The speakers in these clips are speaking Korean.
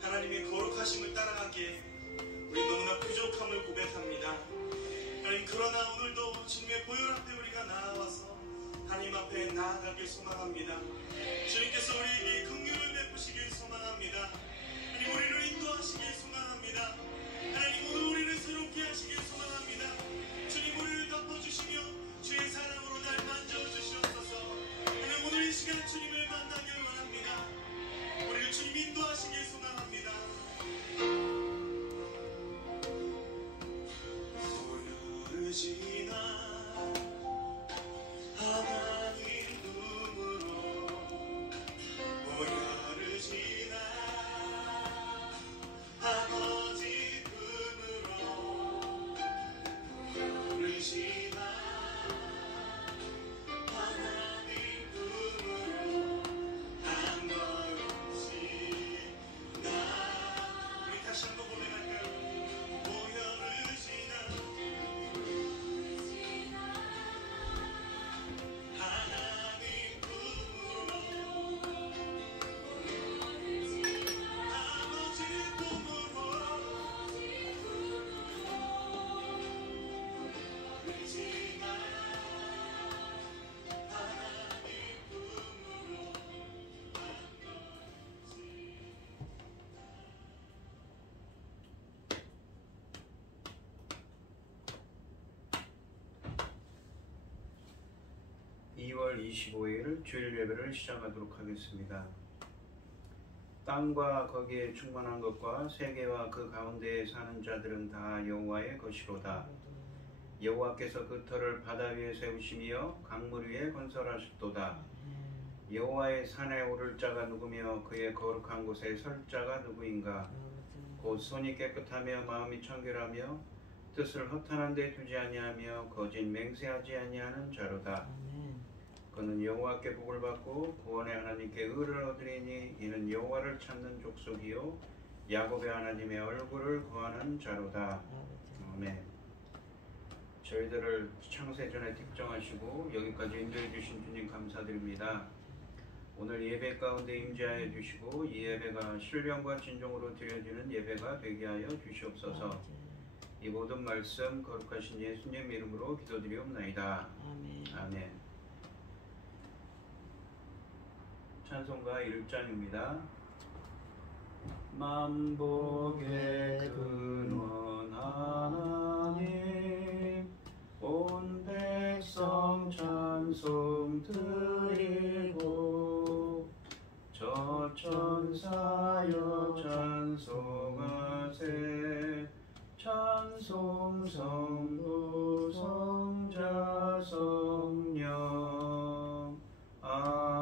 하나님의 거룩하심을 따라가기에 우리 너무나 부족함을 고백합니다. 하나님, 그러나 오늘도 주님의 보혈 앞에 우리가 나와서 하나님 앞에 나아가길 소망합니다. 주님께서 우리에게 긍휼을 베푸시길 소망합니다. 하나님, 우리를 인도하시길 소망합니다. 하나님, 오늘 우리를 새롭게 하시길 소망합니다. 주님, 우리를 덮어주시며 주의 사랑으로 날 만져주시옵소서. 하나님, 오늘 이 시간 주님을 만나길 원합니다. 우리를 주님 인도하시길 소망합니다. 보혈을 지나 하나님 품으로, 보혈을 지나 아버지 품으로, 보혈을 지나 하나님 품으로 한 걸음씩 나. 우리 다시 한번 고백할까요? 보혈을 지나 하나님 품으로, 아버지 품으로, 보혈을 지나 하나님 품으로 한 걸음씩. 2월 25일 주일 예배를 시작하도록 하겠습니다. 땅과 거기에 충만한 것과 세계와 그 가운데에 사는 자들은 다 여호와의 것이로다. 여호와께서 그 터를 바다 위에 세우시며 강물 위에 건설하셨도다. 여호와의 산에 오를 자가 누구며 그의 거룩한 곳에 설 자가 누구인가? 곧 손이 깨끗하며 마음이 청결하며 뜻을 허탄한 데 두지 아니하며 거짓 맹세하지 아니하는 자로다. 그는 여호와께 복을 받고 구원의 하나님께 의를 얻으리니 이는 여호와를 찾는 족속이요 야곱의 하나님의 얼굴을 구하는 자로다. 아멘. 저희들을 창세전에 특정하시고 여기까지 인도해 주신 주님 감사드립니다. 오늘 예배 가운데 임재하여 주시고 이 예배가 신령과 진정으로 드려지는 예배가 되게 하여 주시옵소서. 이 모든 말씀 거룩하신 예수님 이름으로 기도드리옵나이다. 아멘. 아멘. 찬송가 1장입니다. 만복의 근원 하나님, 온 백성 찬송 드리고 저 천사여 찬송하세. 찬송 성부 성자 성령. 아멘.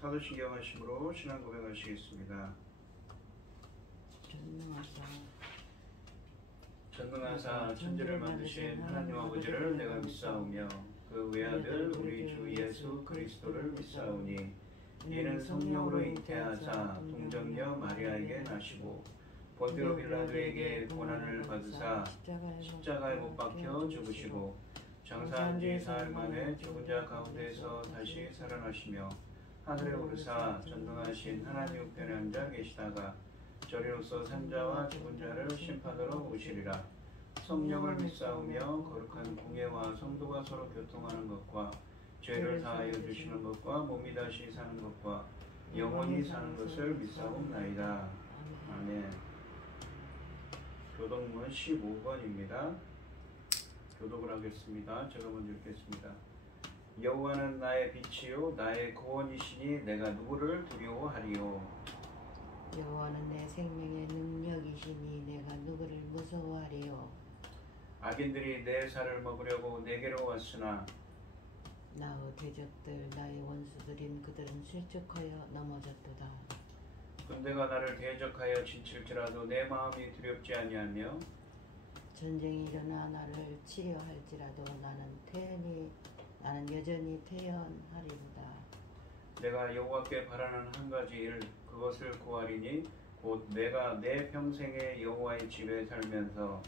사도신경 하심으로 신앙 고백하시겠습니다. 전능하사 천지를 만드신 하나님 아버지를 내가 믿사오며 그 외아들 우리 주 예수 그리스도를 믿사오니 이는 성령으로 잉태하사 동정녀 마리아에게 나시고 본디오 빌라도에게 고난을 받으사 십자가에 못 박혀 죽으시고 장사한 지 사흘 만에 죽은 자 가운데서 다시 살아나시며 하늘에 오르사 전능하신 하나님 우편에 앉아 계시다가 저리로서 산자와 죽은 자를 심판하러 오시리라. 성령을 믿사오며 거룩한 공예와 성도가 서로 교통하는 것과 죄를 사하여 주시는 것과 몸이 다시 사는 것과 영원히 사는 것을 믿사옵나이다. 아멘. 교독문 15번입니다. 교독을 하겠습니다. 제가 먼저 읽겠습니다. 여호와는 나의 빛이요 나의 구원이시니 내가 누구를 두려워하리요. 여호와는 내 생명의 능력이시니 내가 누구를 무서워하리요. 악인들이 내 살을 먹으려고 내게로 왔으나 나의 대적들 나의 원수들인 그들은 실족하여 넘어졌도다. 군대가 나를 대적하여 진칠지라도 내 마음이 두렵지 아니하며 전쟁이 일어나 나를 치려 할지라도 나는 여전히 태연하리로다. 내가 여호와께 바라는 한 가지 일 그것을 구하리니 곧 내가 내 평생에 여호와의 집에 살면서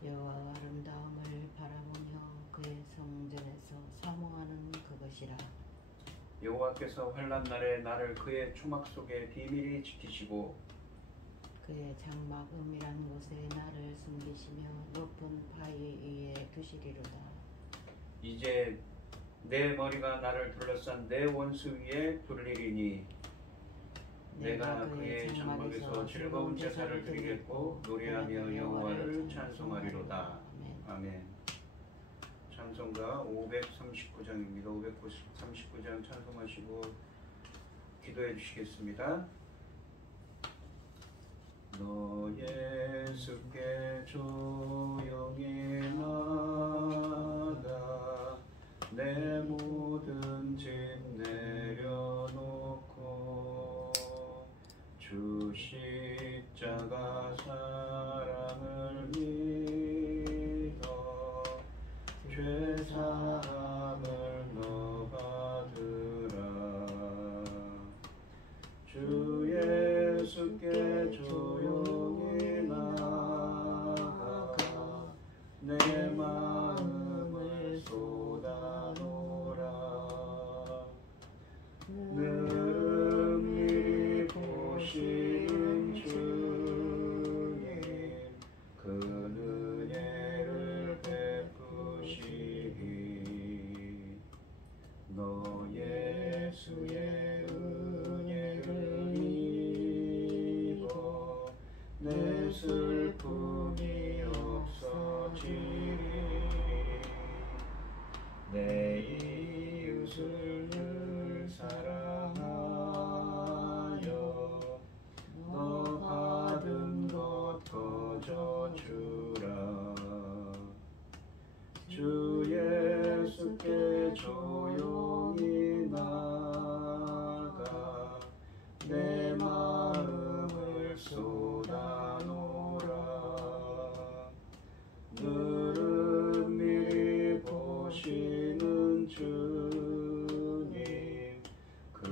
여호와 아름다움을 바라보며 그의 성전에서 사모하는 그것이라. 여호와께서 환난 날에 나를 그의 초막 속에 비밀히 지키시고 그의 장막 은밀한 곳에 나를 숨기시며 높은 바위 위에 두시리로다. 이제 내 머리가 나를 둘러싼 내 원수 위에 둘리리니 내가 그의 장막에서 즐거운 제사를 드리겠고 노래하며 여호와를 찬송하리로다. 아멘. 찬송가 539장입니다. 539장 찬송하시고 기도해 주시겠습니다. 너 예수께 조용히 나가 내 모든 짐 내려놓고 주 십자가 사랑을 믿어 죄사함을 너 받으라. 주 예수께 조용히 나가 내 마음을 쏟아놓으라. 능히 보시는 주님 그 은혜를 베푸시리. 너 예수의 은혜를 입어 내 슬픔이 없어지리. 내 이웃을 늘 사랑하여 너 받은 것 거저주라. 주 예수께 조용히 나가 내 마음을 쏟아놓으라. 늘 은밀히 보시는 주님 그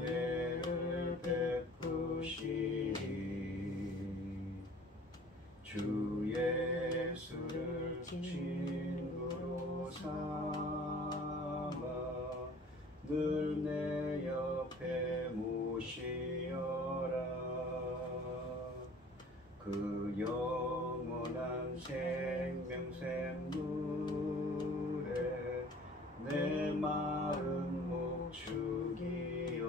은혜를 베푸시리. 주 예수를 친구로 삼아 늘 내 옆에 모시어라. 그 영원한 생명샘물에 내 마른 목 죽이어라.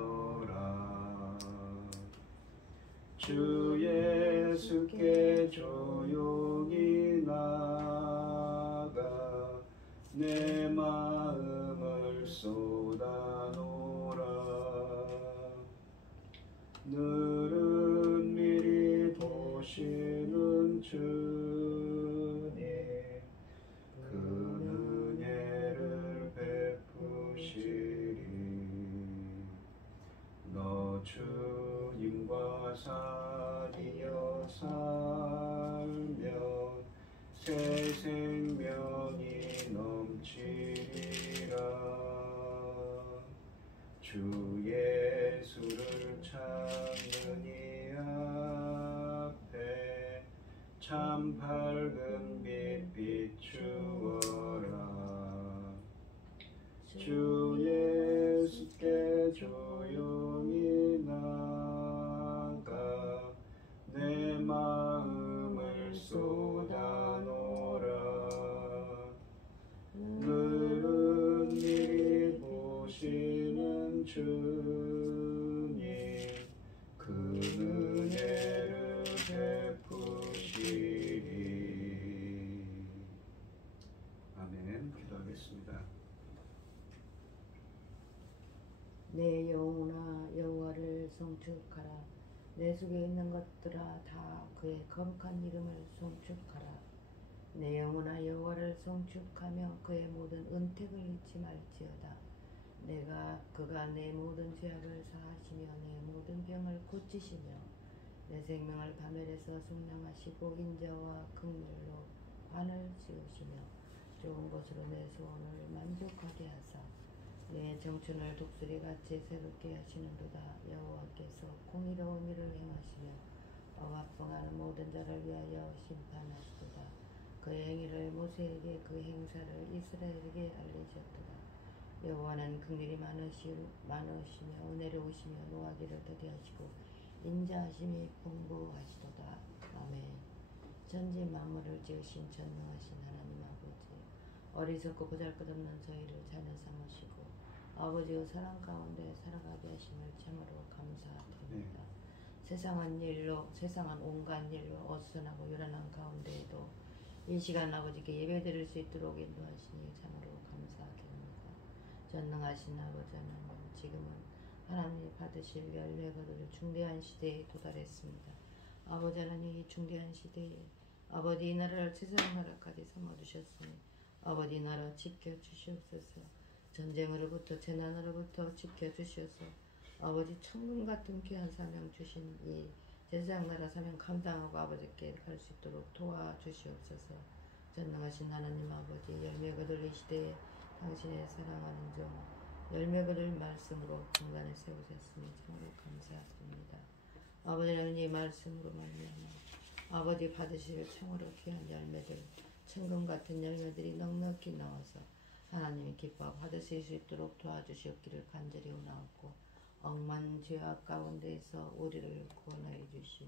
주 예수께 조용히 나가 내 마음을 쏟아놓으라. 늘 은밀히 보시는 주님 그 은혜를 베푸시리. 너 주님과 사귀어 살면 새 생명이 넘치리라. 주 예수를 찾는 이 앞에 참 밝은 빛 비추어라. 주 예수께 조용히 나가 내 마음을 쏟아놓으라. 그의 거룩한 이름을 송축하라. 내 영혼아 여호와를 송축하며 그의 모든 은택을 잊지 말지어다. 그가 내 모든 죄악을 사하시며 내 모든 병을 고치시며 내 생명을 파멸해서 속량하시고 인자와 긍휼로 관을 지으시며 좋은 것으로 내 소원을 만족하게 하사 내 청춘을 독수리같이 새롭게 하시는도다. 여호와께서 공의로운 일을 행하시며 억압당하는 모든 자를 위하여 심판하시도다. 그의 행위를 모세에게 그 행사를 이스라엘에게 알리셨도다. 여호와는 긍휼이 많으시며 은혜로우시며 노하기를 더디하시고 인자하심이 풍부하시도다. 아멘. 천지 만물을 지으신 전능하신 하나님 아버지, 어리석고 보잘것없는 저희를 자녀 삼으시고 아버지의 사랑 가운데 살아가게 하심을 참으로 감사드립니다. 세상은 온갖 일로 어수선하고 요란한 가운데에도 이 시간 아버지께 예배드릴 수 있도록 인도하시니 참으로 감사드립니다. 전능하신 아버지 하나님, 지금은 하나님이 받으실 열매 거둘 중대한 시대에 도달했습니다. 아버지 하나님, 이 중대한 시대에 아버지 이 나라를 세상 나라까지 삼아주셨으니 아버지 이 나라 지켜주시옵소서. 전쟁으로부터 재난으로부터 지켜주시옵소서. 아버지 천군 같은 귀한 사명 주신 이 세상 나라 사명 감당하고 아버지께 갈 수 있도록 도와주시옵소서. 전능하신 하나님 아버지, 열매 거둘 이 시대에 당신의 사랑하는 종 열매 거둘 말씀으로 중간에 세우셨으니 참으로 감사드립니다. 아버지 하나님, 이 말씀으로 말미암아 아버지 받으실 참으로 귀한 열매들, 천금 같은 열매들이 넉넉히 나와서 하나님이 기뻐 받으실 수 있도록 도와주시옵기를 간절히 원하옵고, 억만 죄악 가운데에서 우리를 구원하여 주신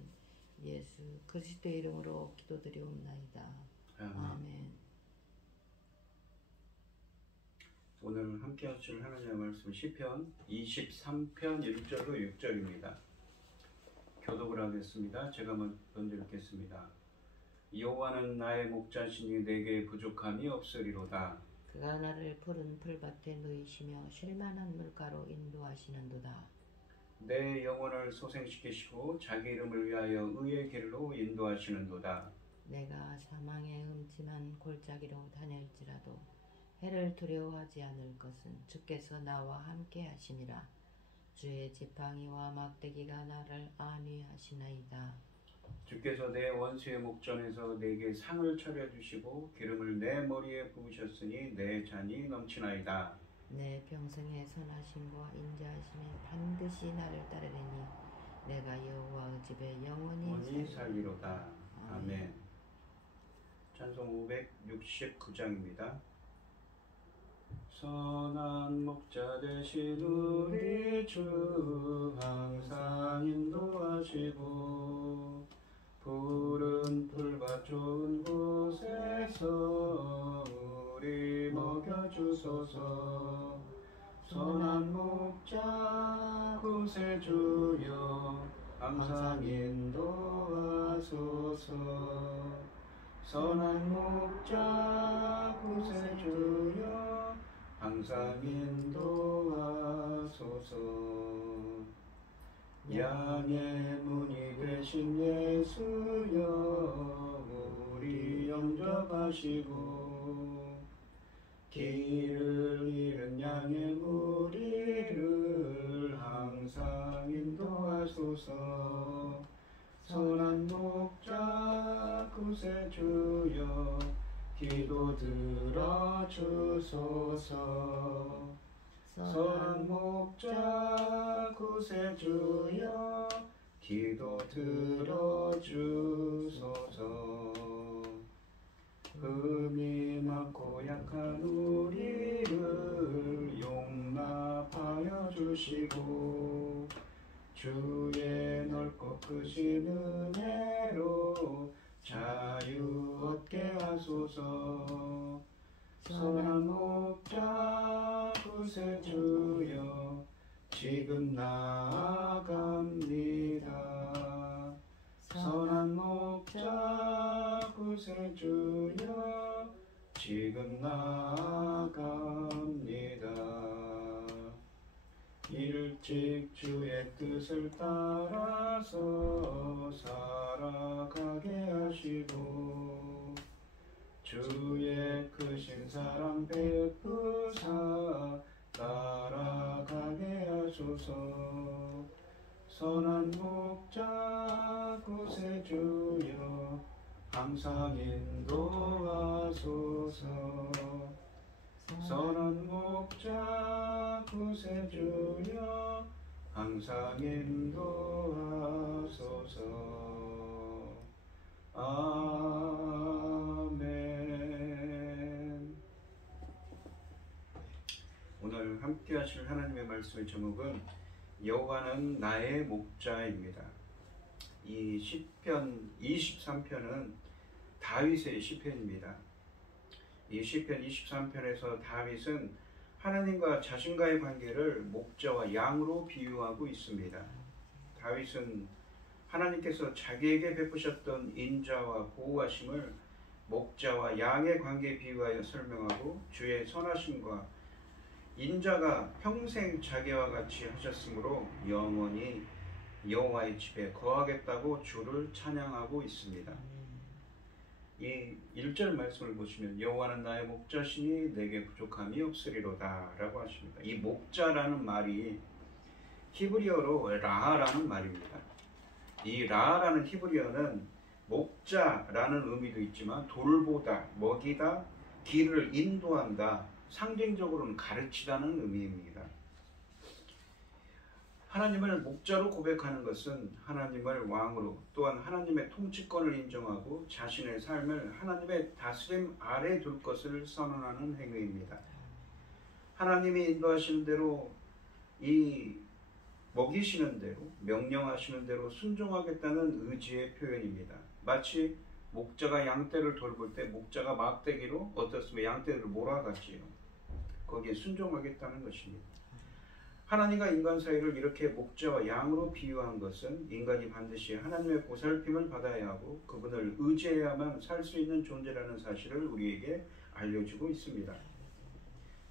예수 그리스도의 이름으로 기도드리옵나이다. 아멘. 오늘 함께 하실 하나님의 말씀 시편 23편 1절로 6절입니다. 교독을 하겠습니다. 제가 먼저 읽겠습니다. 여호와는 나의 목자시니 내게 부족함이 없으리로다. 그가 나를 푸른 풀밭에 누이시며 쉴만한 물가로 인도하시는도다. 내 영혼을 소생시키시고 자기 이름을 위하여 의의 길로 인도하시는도다. 내가 사망의 음침한 골짜기로 다닐지라도 해를 두려워하지 않을 것은 주께서 나와 함께 하심이라. 주의 지팡이와 막대기가 나를 안위하시나이다. 주께서 내 원수의 목전에서 내게 상을 차려주시고 기름을 내 머리에 부으셨으니 내 잔이 넘치나이다. 내 평생의 선하심과 인자하심이 반드시 나를 따르리니 내가 여호와의 집에 영원히 살리로다. 아멘. 찬송 569장입니다. 선한 목자 되신 우리 주 항상 인도하시고 푸른 풀밭 좋은 곳에서 우리 먹여주소서. 선한 목자 구세주여 항상 인도하소서. 선한 목자 구세주여 항상 인도하소서. 양의 문이 되신 예수여 우리 영접하시고 길을 잃은 양의 무리를 항상 인도하소서. 선한 목자 구세주여 기도 들어주소서. 선한 목자 구세주여 기도 들어주소서. 흠이 많고 약한 우리를 용납하여 주시고 주의 넓고 크신 은혜로 자유 얻게 하소서. 선한 목자 구세주여 지금 나아갑니다. 선한 목자 구세주여 지금 나아갑니다. 일찍 주의 뜻을 따라서 살아가게 하시고 주의 크신 사랑 베푸사 따라가게 하소서. 선한 목자 구세주여 항상 인도하소서. 선한 목자 구세주여 항상 인도하소서. 아멘. 오늘 함께 하실 하나님의 말씀의 제목은 여호와는 나의 목자입니다. 이 시편 23편은 다윗의 시편입니다. 이 시편 23편에서 다윗은 하나님과 자신과의 관계를 목자와 양으로 비유하고 있습니다. 다윗은 하나님께서 자기에게 베푸셨던 인자와 보호하심을 목자와 양의 관계에 비유하여 설명하고 주의 선하심과 인자가 평생 자기와 같이 하셨으므로 영원히 여호와의 집에 거하겠다고 주를 찬양하고 있습니다. 이 1절 말씀을 보시면 여호와는 나의 목자시니 내게 부족함이 없으리로다 라고 하십니다. 이 목자라는 말이 히브리어로 라하라는 말입니다. 이 라하라는 히브리어는 목자라는 의미도 있지만 돌보다, 먹이다, 길을 인도한다, 상징적으로는 가르치다는 의미입니다. 하나님을 목자로 고백하는 것은 하나님을 왕으로 또한 하나님의 통치권을 인정하고 자신의 삶을 하나님의 다스림 아래 둘 것을 선언하는 행위입니다. 하나님이 인도하시는 대로 이 먹이시는 대로 명령하시는 대로 순종하겠다는 의지의 표현입니다. 마치 목자가 양떼를 돌볼 때 목자가 막대기로 어떻습니까? 양떼를 몰아가지요. 거기에 순종하겠다는 것입니다. 하나님과 인간 사이를 이렇게 목자와 양으로 비유한 것은 인간이 반드시 하나님의 보살핌을 받아야 하고 그분을 의지해야만 살 수 있는 존재라는 사실을 우리에게 알려주고 있습니다.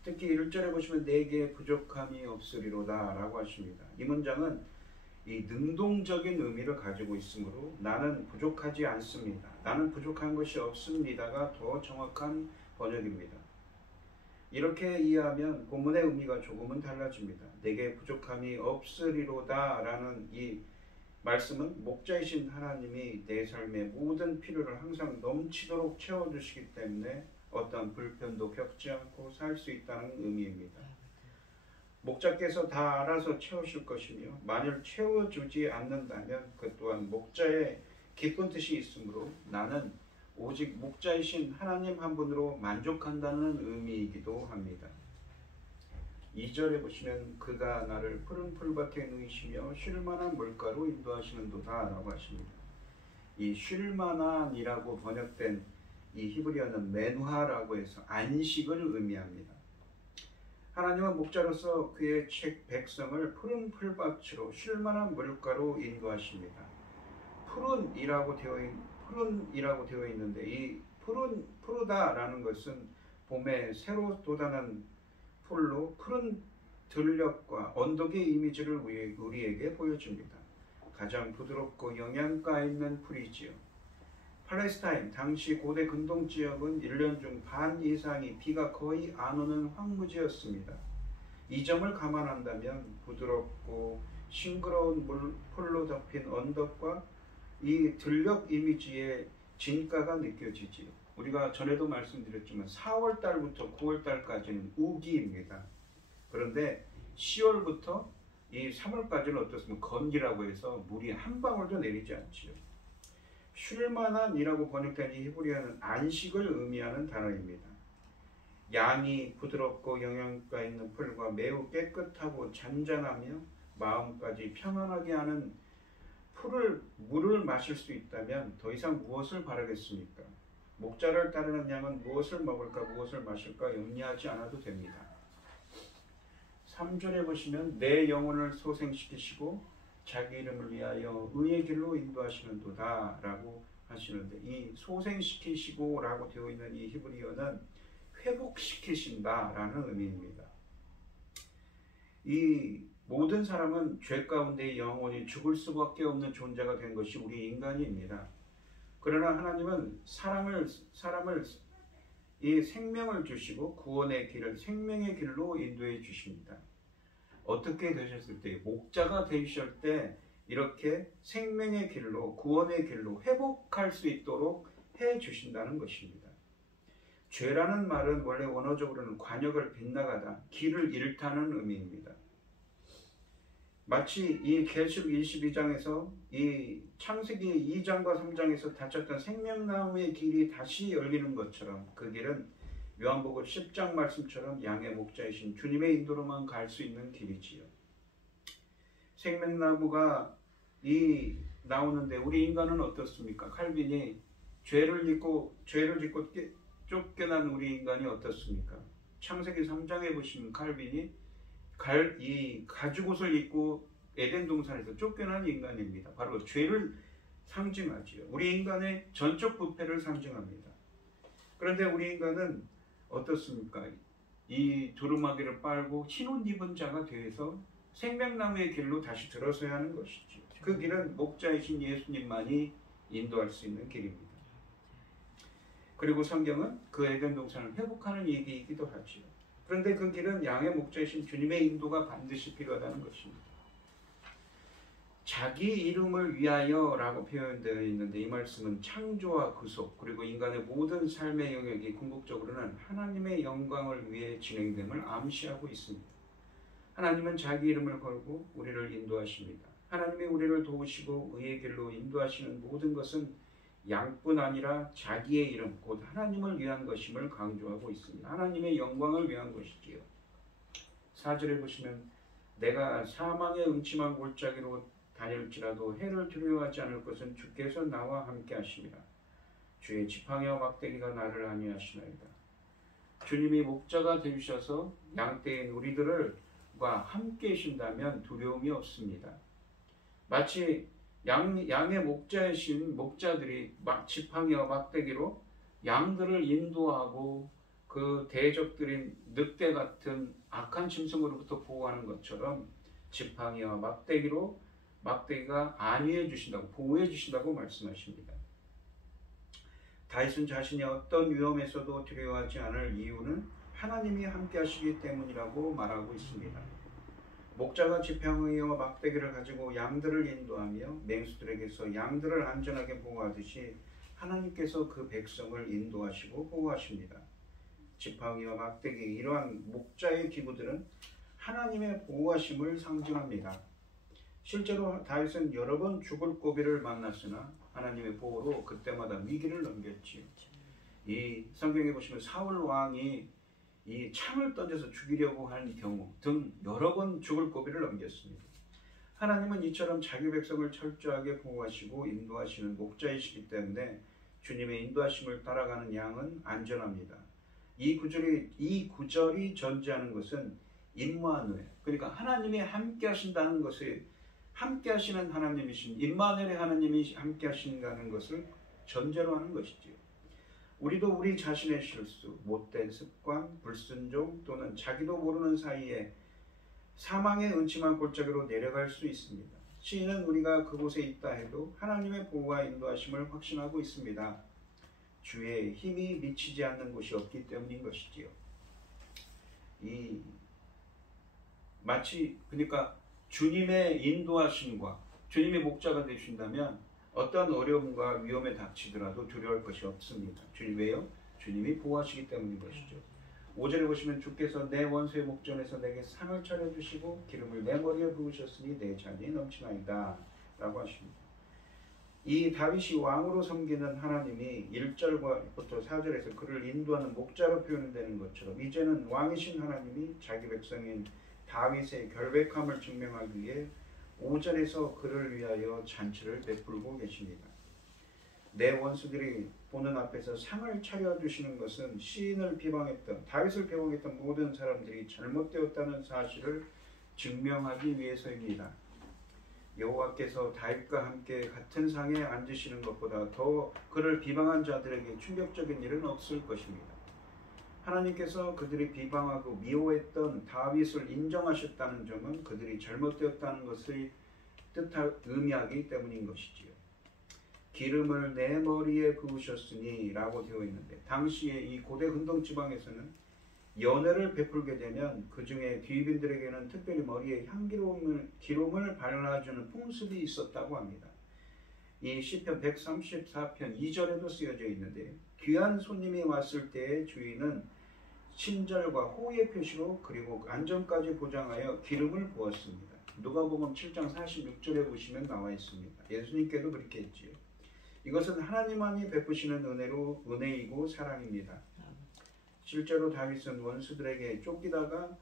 특히 1절에 보시면 내게 부족함이 없으리로다 라고 하십니다. 이 문장은 이 능동적인 의미를 가지고 있으므로 나는 부족하지 않습니다. 나는 부족한 것이 없습니다가 더 정확한 번역입니다. 이렇게 이해하면 본문의 의미가 조금은 달라집니다. 내게 부족함이 없으리로다 라는 이 말씀은 목자이신 하나님이 내 삶의 모든 필요를 항상 넘치도록 채워주시기 때문에 어떤 불편도 겪지 않고 살 수 있다는 의미입니다. 목자께서 다 알아서 채우실 것이며 만일 채워주지 않는다면 그 또한 목자의 깊은 뜻이 있으므로 나는 오직 목자이신 하나님 한 분으로 만족한다는 의미이기도 합니다. 2절에 보시면 그가 나를 푸른 풀밭에 누이시며 쉴만한 물가로 인도하시는도다 라고 하십니다. 이 쉴만한이라고 번역된 이 히브리어는 메누하라고 해서 안식을 의미합니다. 하나님은 목자로서 그의 백성을 푸른 풀밭으로 쉴만한 물가로 인도하십니다. 푸른이라고 되어 있는데 이 푸르다라는 것은 봄에 새로 돋아난 풀로 푸른 들녘과 언덕의 이미지를 우리에게 보여줍니다. 가장 부드럽고 영양가 있는 풀이지요. 팔레스타인 당시 고대 근동 지역은 1년 중 반 이상이 비가 거의 안 오는 황무지였습니다. 이 점을 감안한다면 부드럽고 싱그러운 풀로 덮인 언덕과 이 들녘 이미지의 진가가 느껴지지요. 우리가 전에도 말씀드렸지만 4월 달부터 9월 달까지는 우기입니다. 그런데 10월부터 이 3월까지는 어떻습니까? 건기라고 해서 물이 한 방울도 내리지 않지요. 쉴만한이라고 번역된 이 히브리어는 안식을 의미하는 단어입니다. 양이 부드럽고 영양가 있는 풀과 매우 깨끗하고 잔잔하며 마음까지 평안하게 하는 물을 마실 수 있다면 더 이상 무엇을 바라겠습니까? 목자를 따르는 양은 무엇을 먹을까 무엇을 마실까 염려하지 않아도 됩니다. 3절에 보시면 내 영혼을 소생시키시고 자기 이름을 위하여 의의 길로 인도하시는도다 라고 하시는데 이 소생시키시고 라고 되어 있는 이 히브리어는 회복시키신다 라는 의미입니다. 이 모든 사람은 죄 가운데 영원히 죽을 수밖에 없는 존재가 된 것이 우리 인간입니다. 그러나 하나님은 사람을 이 생명을 주시고 구원의 길을 생명의 길로 인도해 주십니다. 어떻게 되셨을 때, 목자가 되셨을 때 이렇게 생명의 길로, 구원의 길로 회복할 수 있도록 해 주신다는 것입니다. 죄라는 말은 원래 원어적으로는 관역을 빗나가다, 길을 잃다는 의미입니다. 마치 이 계시록 22장에서 이 창세기 2장과 3장에서 닫혔던 생명나무의 길이 다시 열리는 것처럼 그 길은 요한복음 10장 말씀처럼 양의 목자이신 주님의 인도로만 갈 수 있는 길이지요. 생명나무가 나오는데 우리 인간은 어떻습니까? 칼빈이 죄를 짓고 쫓겨난 우리 인간이 어떻습니까? 창세기 3장에 보시면 칼빈이 이 가죽옷을 입고 에덴 동산에서 쫓겨난 인간입니다. 바로 죄를 상징하지요. 우리 인간의 전적 부패를 상징합니다. 그런데 우리 인간은 어떻습니까? 이 두루마기를 빨고 흰 옷 입은 자가 되어서 생명나무의 길로 다시 들어서야 하는 것이죠. 그 길은 목자이신 예수님만이 인도할 수 있는 길입니다. 그리고 성경은 그 에덴 동산을 회복하는 얘기이기도 하지요. 그런데 그 길은 양의 목자이신 주님의 인도가 반드시 필요하다는 것입니다. 자기 이름을 위하여 라고 표현되어 있는데 이 말씀은 창조와 구속 그리고 인간의 모든 삶의 영역이 궁극적으로는 하나님의 영광을 위해 진행됨을 암시하고 있습니다. 하나님은 자기 이름을 걸고 우리를 인도하십니다. 하나님이 우리를 도우시고 의의 길로 인도하시는 모든 것은 양뿐 아니라 자기의 이름 곧 하나님을 위한 것임을 강조하고 있습니다. 하나님의 영광을 위한 것이지요. 4절에 보시면 내가 사망의 음침한 골짜기로 다닐지라도 해를 두려워하지 않을 것은 주께서 나와 함께 하심이라. 주의 지팡이와 막대기가 나를 안위하시나이다. 주님이 목자가 되주셔서 양떼인 우리들과 함께 계신다면 두려움이 없습니다. 마치 양의 목자이신 목자들이 지팡이와 막대기로 양들을 인도하고 그 대적들인 늑대 같은 악한 짐승으로부터 보호하는 것처럼 지팡이와 막대기가 안위해 주신다고 보호해 주신다고 말씀하십니다. 다윗은 자신이 어떤 위험에서도 두려워하지 않을 이유는 하나님이 함께 하시기 때문이라고 말하고 있습니다. 목자가 지팡이와 막대기를 가지고 양들을 인도하며 맹수들에게서 양들을 안전하게 보호하듯이 하나님께서 그 백성을 인도하시고 보호하십니다. 지팡이와 막대기 이러한 목자의 기구들은 하나님의 보호하심을 상징합니다. 실제로 다윗은 여러 번 죽을 고비를 만났으나 하나님의 보호로 그때마다 위기를 넘겼지요. 이 성경에 보시면 사울 왕이 이 창을 던져서 죽이려고 하는 경우 등 여러 번 죽을 고비를 넘겼습니다. 하나님은 이처럼 자기 백성을 철저하게 보호하시고 인도하시는 목자이시기 때문에 주님의 인도하심을 따라가는 양은 안전합니다. 이 구절이 전제하는 것은 임마누엘, 그러니까 하나님이 함께 하신다는 것을 함께 하시는 하나님이신 임마누엘의 하나님이 함께 하신다는 것을 전제로 하는 것이지요. 우리도 우리 자신의 실수, 못된 습관, 불순종 또는 자기도 모르는 사이에 사망의 음침한 골짜기로 내려갈 수 있습니다. 시인은 우리가 그곳에 있다 해도 하나님의 보호와 인도하심을 확신하고 있습니다. 주의 힘이 미치지 않는 곳이 없기 때문인 것이지요. 그러니까 주님의 인도하심과 주님의 목자가 되신다면 어떤 어려움과 위험에 닥치더라도 두려워할 것이 없습니다. 왜요? 주님이 보호하시기 때문인 것이죠. 5절에 보시면 주께서 내 원수의 목전에서 내게 상을 차려주시고 기름을 내 머리에 부으셨으니 내 잔이 넘치나이다 라고 하십니다. 이 다윗이 왕으로 섬기는 하나님이 1절부터 4절에서 그를 인도하는 목자로 표현되는 것처럼 이제는 왕이신 하나님이 자기 백성인 다윗의 결백함을 증명하기 위해 5절에서 그를 위하여 잔치를 베풀고 계십니다. 내 원수들이 보는 앞에서 상을 차려주시는 것은 시인을 비방했던 다윗을 비방했던 모든 사람들이 잘못되었다는 사실을 증명하기 위해서입니다. 여호와께서 다윗과 함께 같은 상에 앉으시는 것보다 더 그를 비방한 자들에게 충격적인 일은 없을 것입니다. 하나님께서 그들이 비방하고 미워했던 다윗을 인정하셨다는 점은 그들이 잘못되었다는 것을 의미하기 때문인 것이지요. 기름을 내 머리에 부으셨으니 라고 되어 있는데, 당시에 이 고대 근동 지방에서는 연회를 베풀게 되면 그 중에 귀빈들에게는 특별히 머리에 기름을 발라주는 풍습이 있었다고 합니다. 이 시편 134편 2절에도 쓰여져 있는데, 귀한 손님이 왔을 때의 주인은 친절과 호의의 표시로 그리고 안전까지 보장하여 기름을 부었습니다. 누가복음 7장 46절에 보시면 나와 있습니다. 예수님께도 그렇게 했지요. 이것은 하나님만이 베푸시는 은혜이고 사랑입니다. 실제로 다윗은 원수들에게 쫓기다가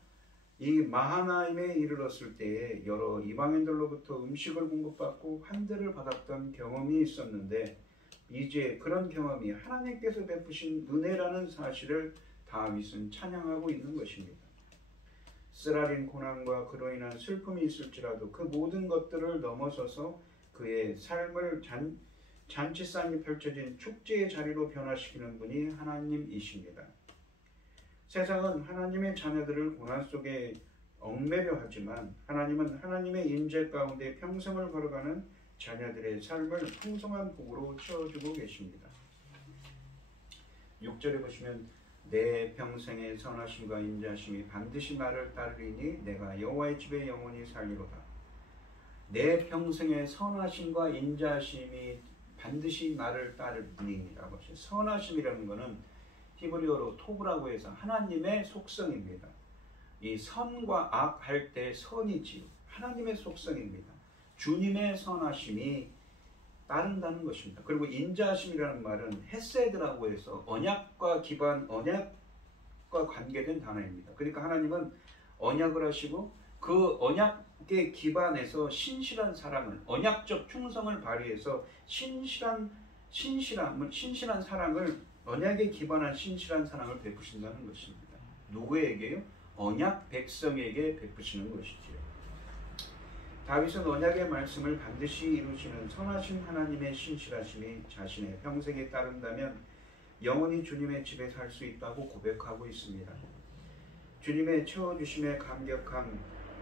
이 마하나임에 이르렀을 때에 여러 이방인들로부터 음식을 공급받고 환대를 받았던 경험이 있었는데, 이제 그런 경험이 하나님께서 베푸신 은혜라는 사실을 다윗은 찬양하고 있는 것입니다. 쓰라린 고난과 그로 인한 슬픔이 있을지라도 그 모든 것들을 넘어서서 그의 삶을 잔치상이 펼쳐진 축제의 자리로 변화시키는 분이 하나님이십니다. 세상은 하나님의 자녀들을 고난 속에 얽매려 하지만 하나님은 하나님의 인재 가운데 평생을 걸어가는 자녀들의 삶을 풍성한 복으로 채워주고 계십니다. 6절에 보시면 내 평생의 선하심과 인자심이 반드시 나를 따르리니 내가 여호와의 집에 영원히 살리로다. 내 평생의 선하심과 인자심이 반드시 나를 따르리니라고 하셨어요. 선하심이라는 것은 히브리어로 토브라고 해서 하나님의 속성입니다. 이 선과 악 할 때 선이지요. 하나님의 속성입니다. 주님의 선하심이 따른다는 것입니다. 그리고 인자하심이라는 말은 헤세드라고 해서 언약과 관계된 단어입니다. 그러니까 하나님은 언약을 하시고 그 언약의 기반에서 신실한 사랑을, 언약적 충성을 발휘해서 신실한 사랑을, 언약에 기반한 신실한 사랑을 베푸신다는 것입니다. 누구에게요? 언약 백성에게 베푸시는 것이지요. 다윗은 언약의 말씀을 반드시 이루시는 선하신 하나님의 신실하심이 자신의 평생에 따른다면 영원히 주님의 집에 살 수 있다고 고백하고 있습니다. 주님의 채워주심에 감격한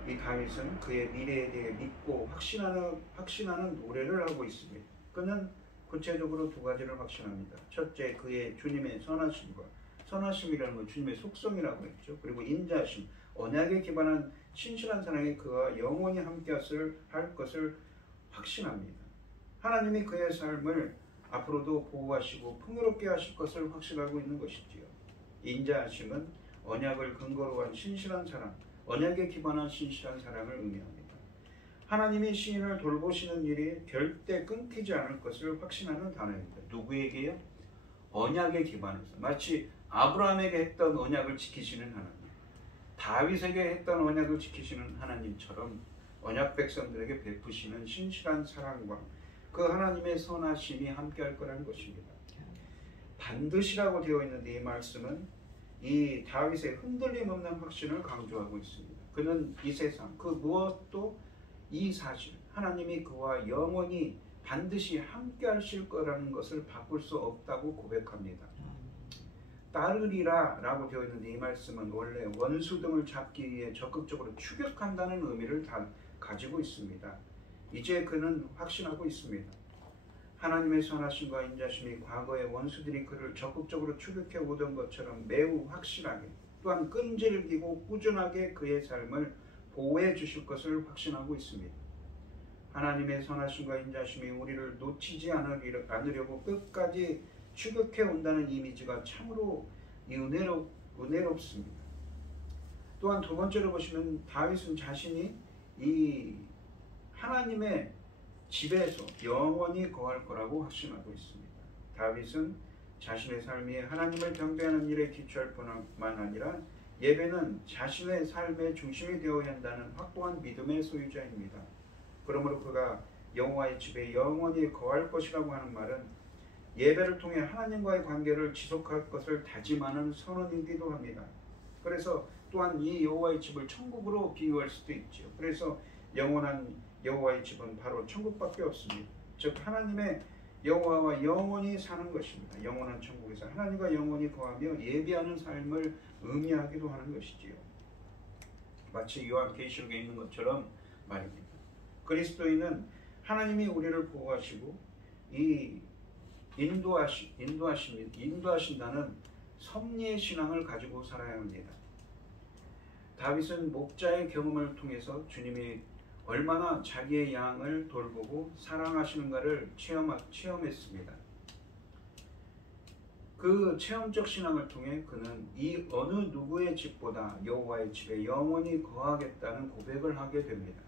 이 다윗은 그의 미래에 대해 믿고 확신하는 노래를 하고 있습니다. 그는 구체적으로 두 가지를 확신합니다. 첫째, 그의 주님의 선하심과, 선하심이라는 건 주님의 속성이라고 했죠. 그리고 인자하심, 언약에 기반한 신실한 사랑이 그와 영원히 함께 할 것을 확신합니다. 하나님이 그의 삶을 앞으로도 보호하시고 풍요롭게 하실 것을 확신하고 있는 것이지요. 인자하심은 언약을 근거로 한 신실한 사랑, 언약에 기반한 신실한 사랑을 의미합니다. 하나님이 시인을 돌보시는 일이 절대 끊기지 않을 것을 확신하는 단어입니다. 누구에게요? 언약에 기반해서, 마치 아브라함에게 했던 언약을 지키시는 하나님, 다윗에게 했던 언약을 지키시는 하나님처럼 언약 백성들에게 베푸시는 신실한 사랑과 그 하나님의 선하심이 함께할 거라는 것입니다. 반드시라고 되어 있는데 이 말씀은 이 다윗의 흔들림 없는 확신을 강조하고 있습니다. 그는 이 세상 그 무엇도 이 사실, 하나님이 그와 영원히 반드시 함께 하실 거라는 것을 바꿀 수 없다고 고백합니다. 따르리라 라고 되어 있는데 이 말씀은 원래 원수 등을 잡기 위해 적극적으로 추격한다는 의미를 다 가지고 있습니다. 이제 그는 확신하고 있습니다. 하나님의 선하심과 인자심이 과거의 원수들이 그를 적극적으로 추격해 오던 것처럼 매우 확실하게, 또한 끈질기고 꾸준하게 그의 삶을 보호해 주실 것을 확신하고 있습니다. 하나님의 선하심과 인자심이 우리를 놓치지 않으려고 끝까지 추격해 온다는 이미지가 참으로 은혜롭습니다. 또한 두 번째로 보시면 다윗은 자신이 이 하나님의 집에서 영원히 거할 거라고 확신하고 있습니다. 다윗은 자신의 삶이 하나님을 경배하는 일에 기초할 뿐만 아니라 예배는 자신의 삶의 중심이 되어야 한다는 확고한 믿음의 소유자입니다. 그러므로 그가 여호와의 집에 영원히 거할 것이라고 하는 말은 예배를 통해 하나님과의 관계를 지속할 것을 다짐하는 선언이기도 합니다. 그래서 또한 이 여호와의 집을 천국으로 비유할 수도 있죠. 그래서 영원한 여호와의 집은 바로 천국밖에 없습니다. 즉 하나님의 여호와와 영원히 사는 것입니다. 영원한 천국에서 하나님과 영원히 거하며 예비하는 삶을 의미하기도 하는 것이지요. 마치 요한계시록에 있는 것처럼 말입니다. 그리스도인은 하나님이 우리를 보호하시고 이 인도하신다는 섭리의 신앙을 가지고 살아야 합니다. 다윗은 목자의 경험을 통해서 주님이 얼마나 자기의 양을 돌보고 사랑하시는가를 체험했습니다. 그 체험적 신앙을 통해 그는 이 어느 누구의 집보다 여호와의 집에 영원히 거하겠다는 고백을 하게 됩니다.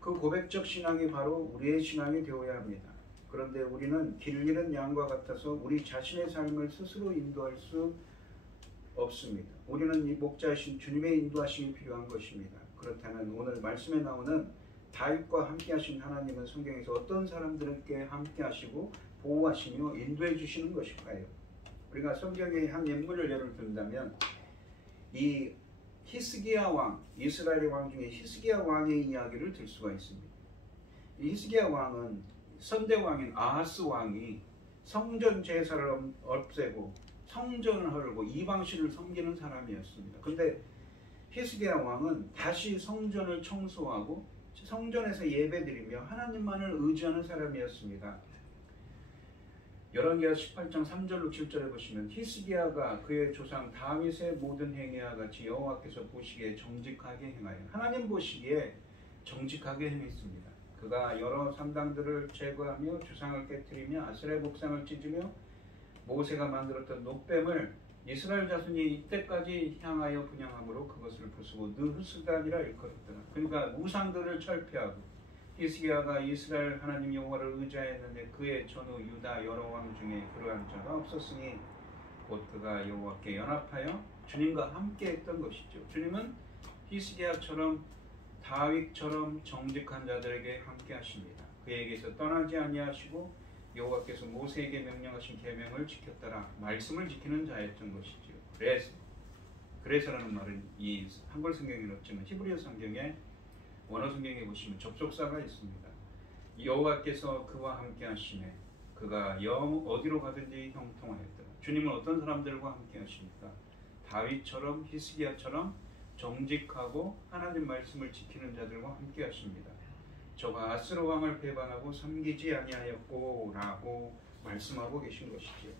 그 고백적 신앙이 바로 우리의 신앙이 되어야 합니다. 그런데 우리는 길 잃은 양과 같아서 우리 자신의 삶을 스스로 인도할 수 없습니다. 우리는 이 목자이신 주님의 인도하심이 필요한 것입니다. 그렇다면 오늘 말씀에 나오는 다윗과 함께 하신 하나님은 성경에서 어떤 사람들에게 함께 하시고 보호하시며 인도해 주시는 것일까요? 우리가 성경의 한 인물을 예를 든다면 이 히스기야 왕, 이스라엘의 왕 중에 히스기야 왕의 이야기를 들 수가 있습니다. 이 히스기야 왕은 선대 왕인 아하스 왕이 성전 제사를 없애고 성전을 헐고 이방신을 섬기는 사람이었습니다. 근데 히스기야 왕은 다시 성전을 청소하고 성전에서 예배드리며 하나님만을 의지하는 사람이었습니다. 열왕기하 18장 3절로 7절에 보시면 히스기야가 그의 조상 다윗의 모든 행위와 같이 여호와께서 보시기에 정직하게 행하여 하나님 보시기에 정직하게 행했습니다. 그가 여러 산당들을 제거하며 주상을 깨뜨리며 아세라 목상을 찢으며 모세가 만들었던 놋뱀을 이스라엘 자손이 이때까지 향하여 분향함으로 그것을 부수고 느흐스단이라 일컬었더라. 그러니까 우상들을 철폐하고 히스기야가 이스라엘 하나님 여호와를 의지하였는데 그의 전후 유다 여러 왕 중에 그러한 자가 없었으니 곧 그가 여호와께 연합하여 주님과 함께 했던 것이죠. 주님은 히스기야처럼 다윗처럼 정직한 자들에게 함께 하십니다. 그에게서 떠나지 아니하시고 여호와께서 모세에게 명령하신 계명을 지켰더라. 말씀을 지키는 자였던 것이지요. 그래서라는 말은 이 한글 성경에는 없지만 히브리어 성경에 원어 성경에 보시면 접속사가 있습니다. 여호와께서 그와 함께 하시매 그가 어디로 가든지 형통하였더라. 주님은 어떤 사람들과 함께 하십니까? 다윗처럼 히스기야처럼 정직하고 하나님 말씀을 지키는 자들과 함께 하십니다. 저가 아스로 왕을 배반하고 섬기지 아니하였고 라고 말씀하고 계신 것이지요.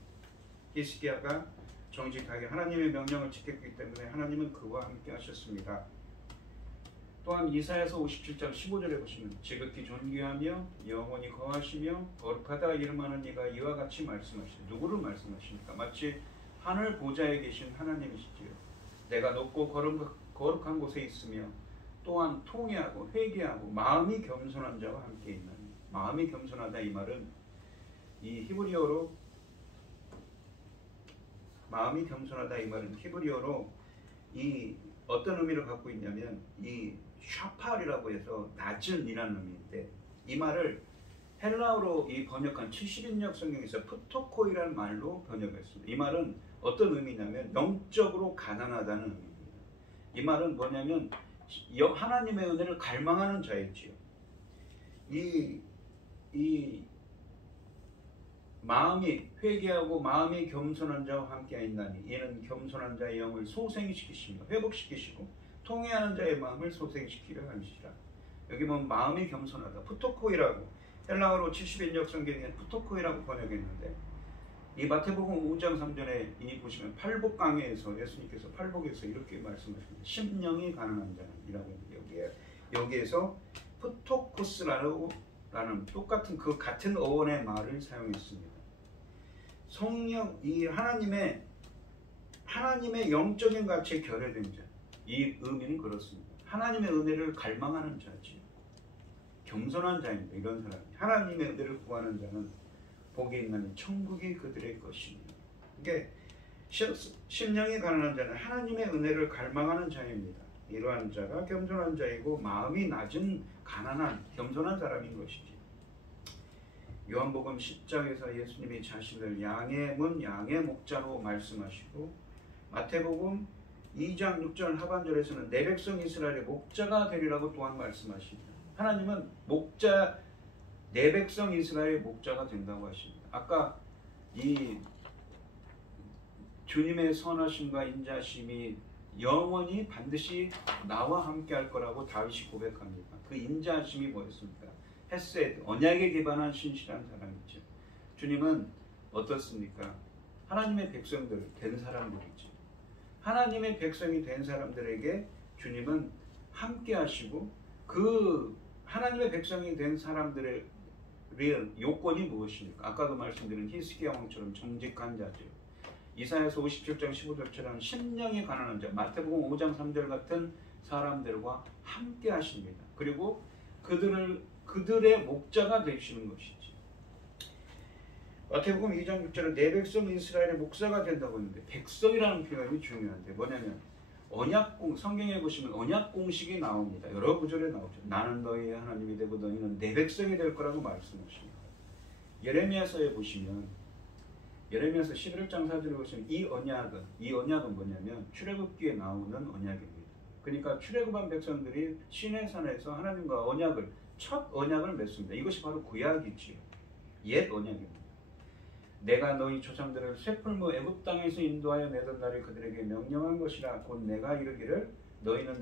히스기야가 정직하게 하나님의 명령을 지켰기 때문에 하나님은 그와 함께 하셨습니다. 또한 이사야서 57장 15절에 보시면 지극히 존귀하며 영원히 거하시며 거룩하다 이름하는 이가 이와 같이 말씀하시죠. 누구를 말씀하십니까? 마치 하늘 보좌에 계신 하나님이시지요. 내가 높고 거룩한 곳에 있으며 또한 통회하고 회개하고 마음이 겸손한 자와 함께 있나니. 마음이 겸손하다 이 말은 이 히브리어로 마음이 겸손하다 이 말은 히브리어로 이 어떤 의미를 갖고 있냐면 이 샤팔이라고 해서 낮은이라는 의미인데 이 말을 헬라어로 이 번역한 70인역 성경에서 푸토코이라는 말로 번역했습니다. 이 말은 어떤 의미냐면 영적으로 가난하다는 의미입니다. 이 말은 뭐냐면 하나님의 은혜를 갈망하는 자이지요. 이 마음이 회개하고 마음이 겸손한 자와 함께 있나니 이는 겸손한 자의 영을 소생시키시며 회복시키시고 통회하는 자의 마음을 소생시키려 하시라. 여기 보면 마음이 겸손하다. 푸토코이라고 헬라어로 70인역 성경에 푸토코이라고 번역했는데 이 마태복음 5장 3절에 이 보시면 팔복강해에서 예수님께서 팔복에서 이렇게 말씀하십니다. 심령이 가난한 자이라고 여기에서 푸토코스라는 똑같은 그 같은 어원의 말을 사용했습니다. 성령 이 하나님의 영적인 가치에 결여된 자. 이 의미는 그렇습니다. 하나님의 은혜를 갈망하는 자지요. 겸손한 자입니다. 이런 사람이 하나님의 은혜를 구하는 자는 복이 있나니 천국이 그들의 것입니다. 이게 심령이 가난한 자는 하나님의 은혜를 갈망하는 자입니다. 이러한 자가 겸손한 자이고 마음이 낮은 가난한 겸손한 사람인 것이지. 요한복음 10장에서 예수님이 자신을 양의 문 양의 목자로 말씀하시고 마태복음 2장 6절 하반절에서는 내 백성 이스라엘의 목자가 되리라고 또한 말씀하십니다. 하나님은 목자, 이 하나님의 은혜를 갈망하는 자입니다. 이러한 자가 겸손한 자이고 마음이 낮은 가난한 겸손한 사람인 것이지. 요한복음 10장에서 예수님이 자신을 양의 문 양의 목자로 말씀하시고 마태복음 2장 6절 하반절에서는 내 백성 이스라엘의 목자가 되리라고 또한 말씀하십니다. 하나님은 목자 내 백성 이스라엘의 목자가 된다고 하십니다. 아까 이 주님의 선하심과 인자심이 영원히 반드시 나와 함께 할 거라고 다윗이 고백합니다. 그 인자심이 뭐였습니까? 헤세드, 언약에 기반한 신실한 사람이죠. 주님은 어떻습니까? 하나님의 백성들 된 사람들이죠. 하나님의 백성이 된 사람들에게 주님은 함께 하시고 그 하나님의 백성이 된 사람들의 요건이 무엇입니까? 아까도 말씀드린 히스기야 왕처럼 정직한 자죠. 이사야서 57장 15절처럼 심령이 가난한 자, 마태복음 5장 3절 같은 사람들과 함께 하십니다. 그리고 그들의 목자가 되시는 것이지. 마태복음 2장 6절에 내 백성 이스라엘의 목사가 된다고 했는데 백성이라는 표현이 중요한데 뭐냐면 성경에 보시면 언약 공식이 나옵니다. 여러 구절에 나오죠. 나는 너희의 하나님이 되고 너희는 내 백성이 될 거라고 말씀하십니다. 예레미야서에 보시면 예레미야서 11장 4절에 보시면 이 언약은 뭐냐면 출애굽기에 나오는 언약입니다. 그러니까 출애굽한 백성들이 시내산에서 하나님과 첫 언약을 맺습니다. 이것이 바로 구약이지요. 옛 언약입니다. 내가 너희 조상들을 쇠풀무 애굽 땅에서 인도하여 내던 날에 그들에게 명령한 것이라. 곧 내가 이르기를 너희는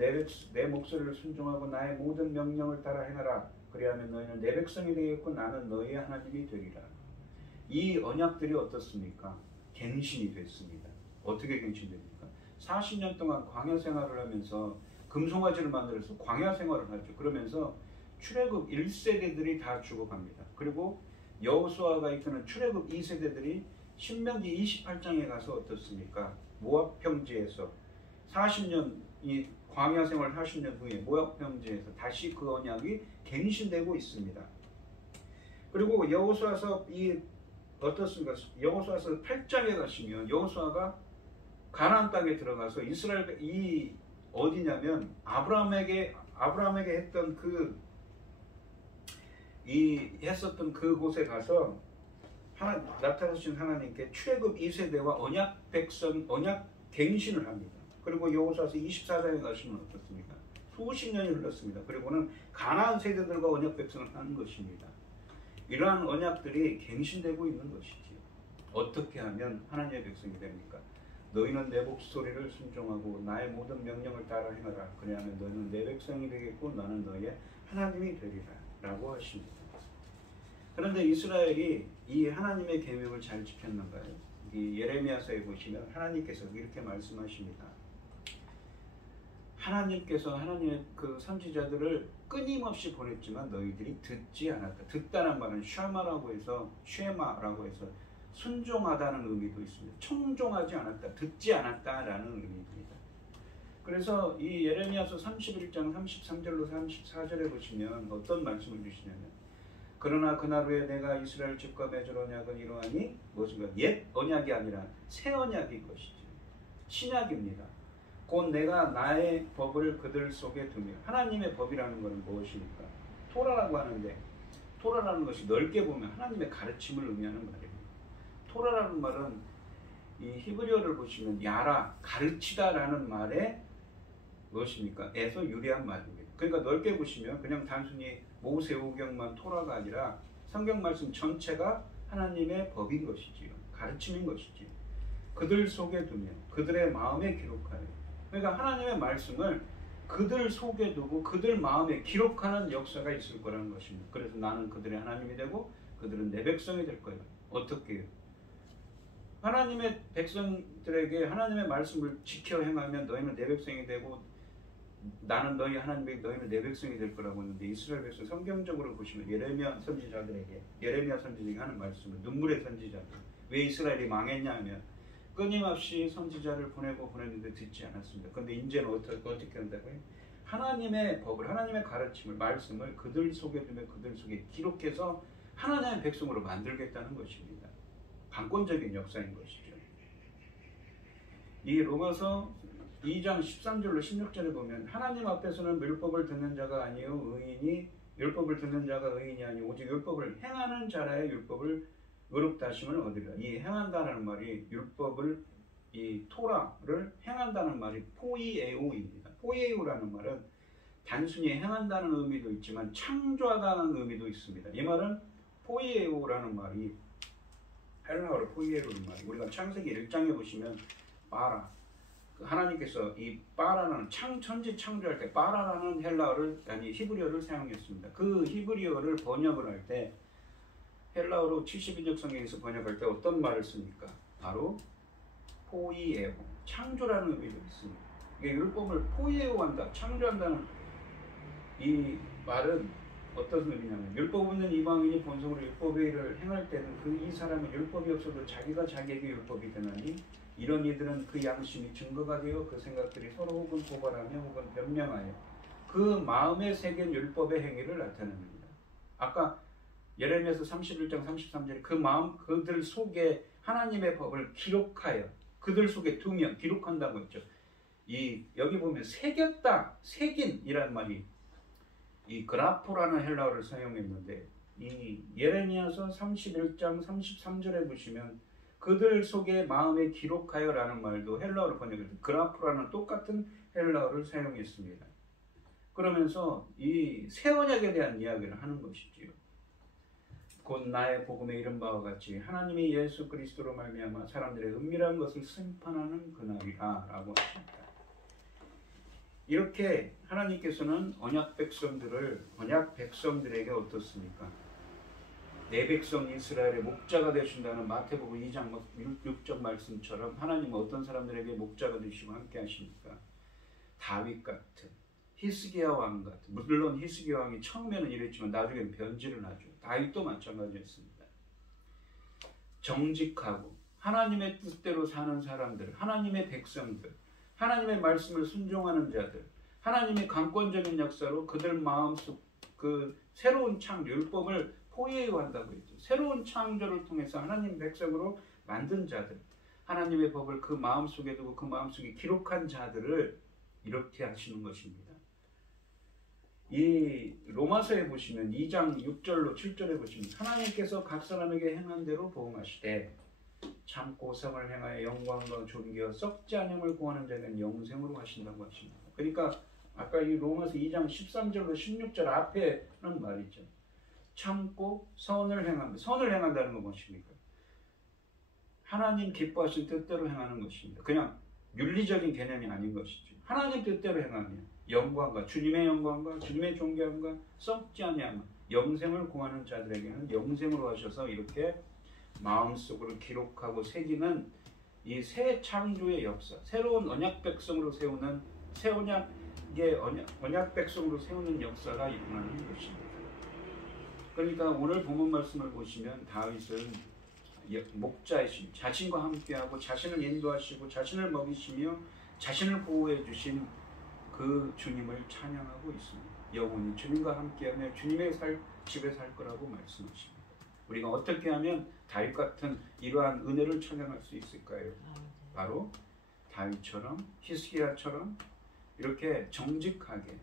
내 목소리를 순종하고 나의 모든 명령을 따라 행하라. 그리하면 너희는 내 백성이 되겠고 나는 너희의 하나님이 되리라. 이 언약들이 어떻습니까? 갱신이 됐습니다. 어떻게 갱신됩니까? 40년 동안 광야 생활을 하면서 금송아지를 만들어서 광야 생활을 하죠. 그러면서 출애굽 1세대들이 다 죽어갑니다. 그리고 여호수아가 이끄는 출애굽 2세대들이 신명기 28장에 가서 어떻습니까? 모압 평지에서 40년 이 광야 생활 40년 후에 모압 평지에서 다시 그 언약이 갱신되고 있습니다. 그리고 여호수아서 어떻습니까? 여호수아서 8장에 가시면 여호수아가 가나안 땅에 들어가서 이스라엘 어디냐면 아브라함에게 했던 했었던 그곳에 가서 나타나신 하나님께 출애굽 2세대와 언약 갱신을 합니다. 그리고 여호수아서 24장에 가시면 어떻습니까? 수십 년이 흘렀습니다. 그리고는 가나안 세대들과 언약 백성을 하는 것입니다. 이러한 언약들이 갱신되고 있는 것이지요. 어떻게 하면 하나님의 백성이 됩니까? 너희는 내 목소리를 순종하고 나의 모든 명령을 따라 행하라. 그래야만 너희는 내 백성이 되겠고 나는 너희의 하나님이 되리라 라고 하십니다. 그런데 이스라엘이 이 하나님의 계명을 잘 지켰는가요? 이 예레미야서에 보시면 하나님께서 이렇게 말씀하십니다. 하나님께서 하나님의 그 선지자들을 끊임없이 보냈지만 너희들이 듣지 않았다. 듣다는 말은 쉐마라고 해서 순종하다는 의미도 있습니다. 청종하지 않았다, 듣지 않았다라는 의미입니다. 그래서 이 예레미야서 31장 33절로 34절에 보시면 어떤 말씀을 주시냐면 그러나 그날 후에 내가 이스라엘 집과 맺을 언약은 이러하니 무엇인가 옛 언약이 아니라 새 언약인 것이죠. 신약입니다. 곧 내가 나의 법을 그들 속에 두며 하나님의 법이라는 것은 무엇입니까? 토라라고 하는데 토라라는 것이 넓게 보면 하나님의 가르침을 의미하는 말입니다. 토라라는 말은 이 히브리어를 보시면 야라, 가르치다라는 말에 무엇입니까? 에서 유래한 말입니다. 그러니까 넓게 보시면 그냥 단순히 모세오경만 토라가 아니라 성경 말씀 전체가 하나님의 법인 것이지요. 가르침인 것이지요. 그들 속에 두며 그들의 마음에 기록하여. 그러니까 하나님의 말씀을 그들 속에 두고 그들 마음에 기록하는 역사가 있을 거라는 것입니다. 그래서 나는 그들의 하나님이 되고 그들은 내 백성이 될 거예요. 어떻게 해요? 하나님의 백성들에게 하나님의 말씀을 지켜 행하면 너희는 내 백성이 되고 나는 너희 하나님의 너희는 내 백성이 될 거라고 했는데 이스라엘 백성 성경적으로 보시면 예레미야 선지자에게 하는 말씀은 눈물의 선지자들 왜 이스라엘이 망했냐 하면 끊임없이 선지자를 보냈는데 듣지 않았습니다. 그런데 이제는 어떻게 한다고요? 하나님의 법을 하나님의 가르침을 말씀을 그들 속에 두며 그들 속에 기록해서 하나님의 백성으로 만들겠다는 것입니다. 강권적인 역사인 것이죠. 이 로마서 2장 13절로 16절에 보면 하나님 앞에서는 율법을 듣는 자가 아니요 율법을 듣는 자가 의인이 아니요 오직 율법을 행하는 자라야 율법을 의롭다 하심을 얻으리라. 이 행한다는 말이 율법을 이 토라를 행한다는 말이 포이에오입니다. 포이에오라는 말은 단순히 행한다는 의미도 있지만 창조하다는 의미도 있습니다. 이 말은 포이에오라는 말이 헬라어로 포이에오라는 말이 우리가 창세기 1장에 보시면 바라 하나님께서 이 바라는 천지 창조할 때 바라라는 헬라어를 아니 히브리어를 사용했습니다. 그 히브리어를 번역을 할 때 헬라어로 70인역 성경에서 번역할 때 어떤 말을 씁니까? 바로 포이에오 창조라는 의미도 있습니다. 이게 율법을 포이에오한다 창조한다는 이 말은 어떤 의미냐면 율법 없는 이방인이 본성으로 율법의 일을 행할 때는 그 이 사람은 율법이 없어도 자기가 자기에게 율법이 되나니 이런 이들은 그 양심이 증거가 되어 그 생각들이 서로 혹은 고발하며 혹은 변명하여 그 마음에 새긴 율법의 행위를 나타냅니다. 아까 예레미야서 31장 33절에 그 마음 그들 속에 하나님의 법을 기록하여 그들 속에 두면 기록한다고 했죠. 이 여기 보면 새겼다, 새긴이라는 말이 이 그라포라는 헬라어를 사용했는데 이 예레미야서 31장 33절에 보시면 그들 속에 마음에 기록하여라는 말도 헬라어로 번역해서 그라포라는 똑같은 헬라어를 사용했습니다. 그러면서 이 새 언약에 대한 이야기를 하는 것이지요. 곧 나의 복음에 이른 바와 같이 하나님이 예수 그리스도로 말미암아 사람들의 은밀한 것을 심판하는 그날이라 라고 하십니다. 이렇게 하나님께서는 언약 백성들에게 어떻습니까? 내 백성 이스라엘의 목자가 되신다는 마태복음 2장 6절 말씀처럼 하나님은 어떤 사람들에게 목자가 되시고 함께 하십니까? 다윗 같은 히스기야 왕 같은 물론 히스기야 왕이 처음에는 이랬지만 나중에는 변질을 하죠. 다윗도 마찬가지였습니다. 정직하고 하나님의 뜻대로 사는 사람들, 하나님의 백성들, 하나님의 말씀을 순종하는 자들, 하나님의 강권적인 역사로 그들 마음속 그 새로운 창조, 율법을 포이에오한다고 했죠. 새로운 창조를 통해서 하나님 백성으로 만든 자들, 하나님의 법을 그 마음속에 두고 그 마음속에 기록한 자들을 이렇게 하시는 것입니다. 이 로마서에 보시면 2장 6절로 7절에 보시면 하나님께서 각 사람에게 행한 대로 보응하시되 참고 성을 행하여 영광과 존귀와 썩지 않음을 구하는 자는 영생으로 하신다고 하십니다. 그러니까 아까 이 로마서 2장 13절로 16절 앞에는 말이죠. 참고 선을 행한다. 선을 행한다는 건 무엇입니까? 하나님 기뻐하신 뜻대로 행하는 것입니다. 그냥 윤리적인 개념이 아닌 것이죠. 하나님 뜻대로 행하면 영광과 주님의 영광과 주님의 존귀함과 썩지 아니함 영생을 구하는 자들에게는 영생으로 하셔서 이렇게 마음속으로 기록하고 새기는 이 새 창조의 역사, 새로운 언약 백성으로 세우는 새 언약의 언약 백성으로 세우는 역사가 일어나는 것입니다. 그러니까 오늘 본문 말씀을 보시면 다윗은 목자이신 자신과 함께하고 자신을 인도하시고 자신을 먹이시며 자신을 보호해 주신 그 주님을 찬양하고 있습니다. 영원히 주님과 함께하며 주님의 집에 살 거라고 말씀하십니다. 우리가 어떻게 하면 다윗 같은 이러한 은혜를 찬양할 수 있을까요? 바로 다윗처럼 히스기야처럼 이렇게 정직하게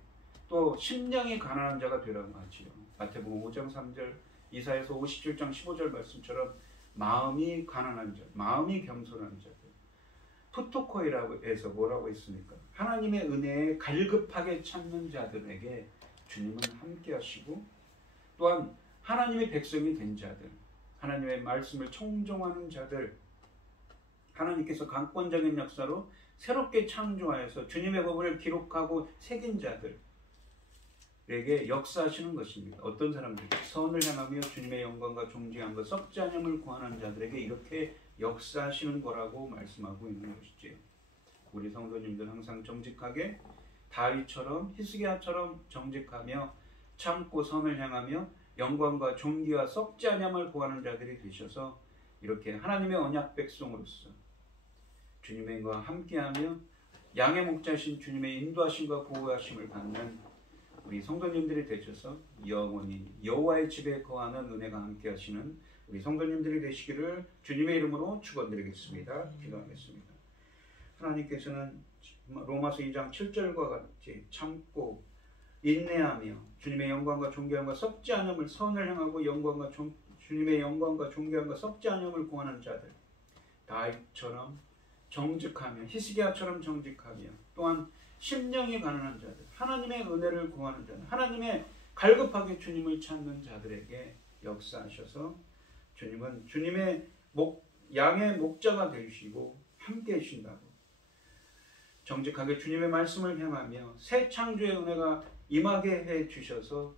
또 심령이 가난한 자가 되라고 하지요. 마태복음 5장 3절 이사야서 57장 15절 말씀처럼 마음이 가난한 자, 마음이 겸손한 자들 푸토코이라고 해서 뭐라고 했습니까? 하나님의 은혜에 갈급하게 찾는 자들에게 주님은 함께 하시고 또한 하나님의 백성이 된 자들, 하나님의 말씀을 청종하는 자들, 하나님께서 강권적인 역사로 새롭게 창조하여서 주님의 법을 기록하고 새긴 자들에게 역사하시는 것입니다. 어떤 사람들? 선을 행하며 주님의 영광과 존귀함과 썩지 않음을 구하는 자들에게 이렇게 역사하시는 거라고 말씀하고 있는 것이지요. 우리 성도님들 항상 정직하게 다윗처럼 히스기야처럼 정직하며 참고 선을 향하며 영광과 존귀와 썩지 않음을 구하는 자들이 되셔서 이렇게 하나님의 언약 백성으로서 주님과 함께하며 양의 목자신 주님의 인도하심과 보호하심을 받는 우리 성도님들이 되셔서 영원히 여호와의 집에 거하는 은혜가 함께하시는 우리 성도님들이 되시기를 주님의 이름으로 축원드리겠습니다. 기도하겠습니다. 하나님께서는 로마서 2장 7절과 같이 참고 인내하며 주님의 영광과 존귀함과 썩지 않음을 선을 행하고 주님의 영광과 존귀함과 썩지 않음을 구하는 자들 다윗처럼 정직하며 히스기야처럼 정직하며 또한 심령이 가난한 자들, 하나님의 은혜를 구하는 자들, 하나님의 갈급하게 주님을 찾는 자들에게 역사하셔서 주님은 주님의 양의 목자가 되시고 함께 해주신다고, 정직하게 주님의 말씀을 행하며 새 창조의 은혜가 임하게 해 주셔서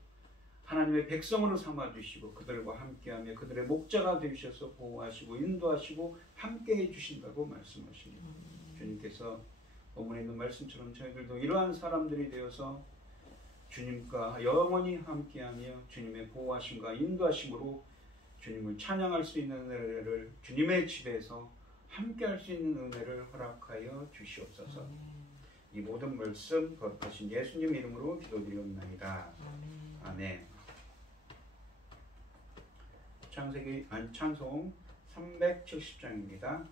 하나님의 백성으로 삼아주시고 그들과 함께하며 그들의 목자가 되셔서 보호하시고 인도하시고 함께 해주신다고 말씀하십니다. 주님께서 본문에 있는 말씀처럼 저희들도 이러한 사람들이 되어서 주님과 영원히 함께하며 주님의 보호하심과 인도하심으로 주님을 찬양할 수 있는 은혜를, 주님의 집에서 함께할 수 있는 은혜를 허락하여 주시옵소서. 이 모든 말씀 거룩하신 예수님 이름으로 기도드리옵나이다. 아멘. 찬송 370장입니다.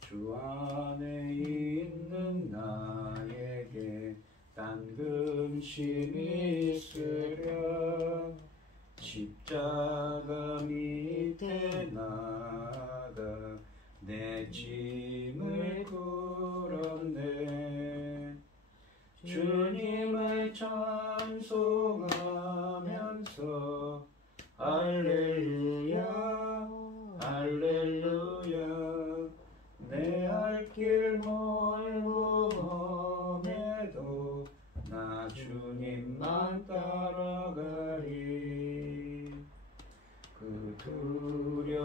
주 안에 있는 나에게 딴 근심이 있으랴 십자가 밑에 나가 내 짐을 풀었네. 주님을 찬송하면서 할렐루야 할렐루야 내 알 길 멀고 험해도 나 주님만 따라가리. 그 두려움이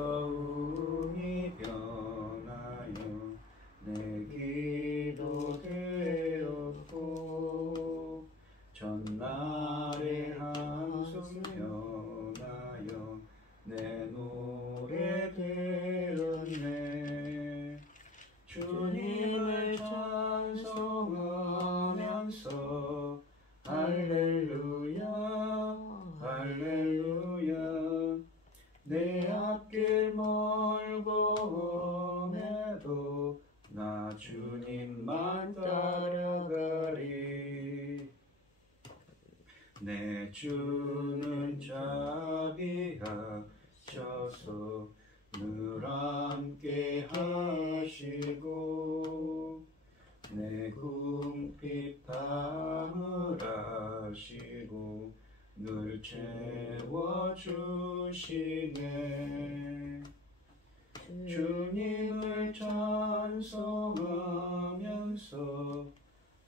변하여 내 기도 되었고 전날의 한숨 변하여 내 노래 되었네. 주님을 찬송하면서 할렐루야 할렐루야 내 앞길 멀고 험해도 나 주님만 따라가리. 내 주는 자비하셔서 늘 함께 하시고 내 궁핍 담을하시고 늘 채워주시네. 주님을 찬송하면서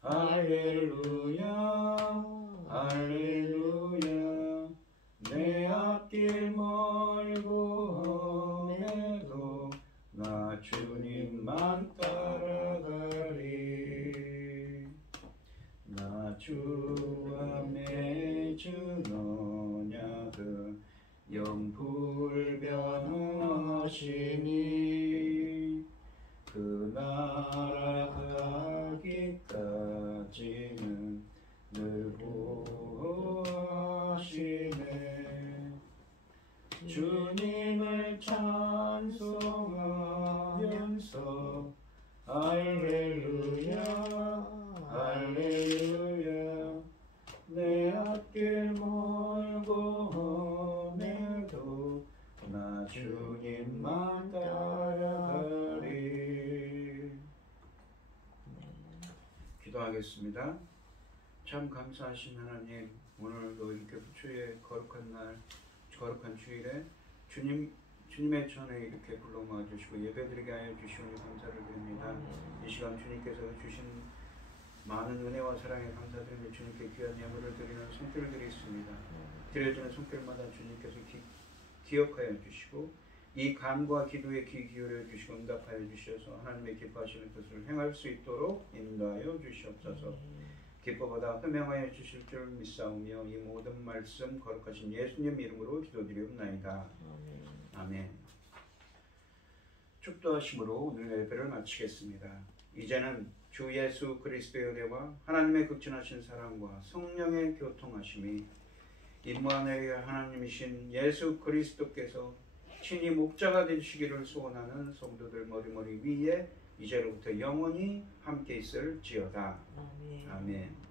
할렐루야 할렐루야 내 앞길 멀고 험해도 나 주님만 따라가리. 나 주와 맺은 언약은 영불변하시니 그 나라 가기까지는 늘 보호하시네. 주님을 찬송하면서 할렐루야 할렐루야 내 앞길 멀고 험해도 나 주님만 따라가리. 기도하겠습니다. 참 감사하신 하나님, 오늘도 이렇게 부처의 거룩한 날, 거룩한 주일에 주님의 전에 이렇게 불러 모아 주시고 예배드리게 하여 주시오니 감사를 드립니다. 이 시간 주님께서 주신 많은 은혜와 사랑에 감사드리며 주님께 귀한 예물을 드리는 손길을 드리겠습니다. 드려지는 손길마다 주님께서 기억하여 주시고 이 간과 기도에 귀 기울여 주시고 응답하여 주셔서 하나님의 기뻐하시는 뜻을 행할 수 있도록 인도하여 주시옵소서. 기뻐보다 흠명하여 주실 줄 믿사오며 이 모든 말씀 거룩하신 예수님 이름으로 기도드리옵나이다. 아멘. 축도하심으로 오늘 예배를 마치겠습니다. 이제는 주 예수 그리스도의 은혜와 하나님의 극진하신 사랑과 성령의 교통하심이 임마누엘 하나님이신 예수 그리스도께서 친히 목자가 되시기를 소원하는 성도들 머리머리 위에 이제로부터 영원히 함께 있을지어다. 아멘.